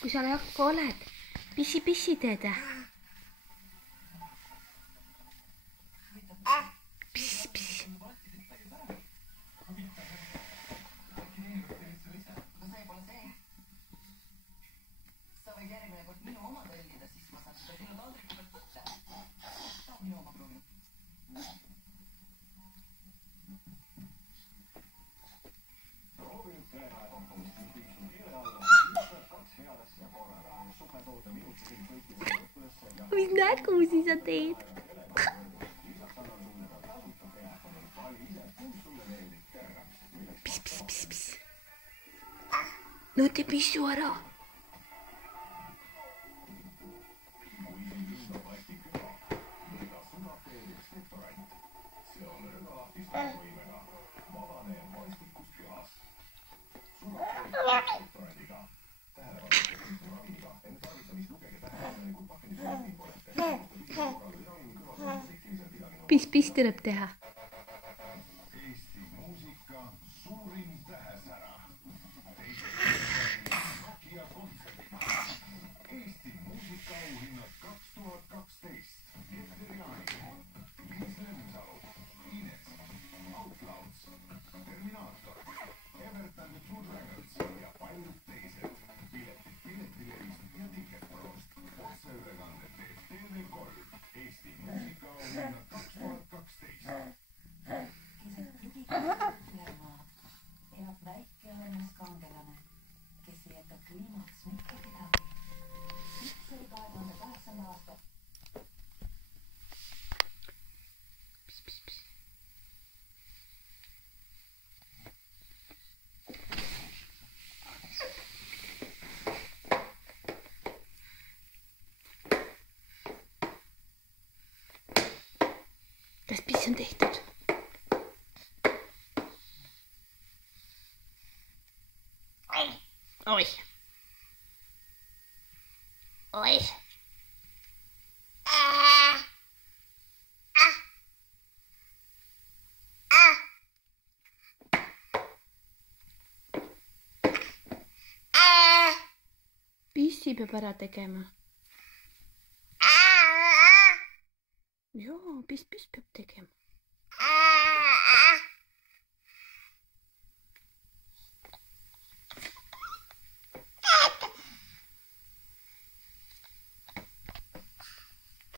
kui sa jakka oled, pissi teed. Piss. Mis nägusi sa teed? Piss. No tee pissu ära. Piss tuleb teha. Eesti muusika suurim tähesära. Nokia kontserdiga. Eesti muusikaauhinnad 2012. Peeter Jaani, Liis Lemsalu, Ines, Outlaws, Terminaator, Everton The True Dragons ja paljud teised. Piletid Piletilevis ja Ticketprost. Otseülekannet teeb TV3. Eesti muusikaauhinnad 2012. Elab väike olemas kangelane, kes ei jäta kliimaks mitte kedagi. Üks oli 2008. aasta. Kas piss on tehtud? Oi. Pissi peab ära tegema. Joo, piss peab tegema.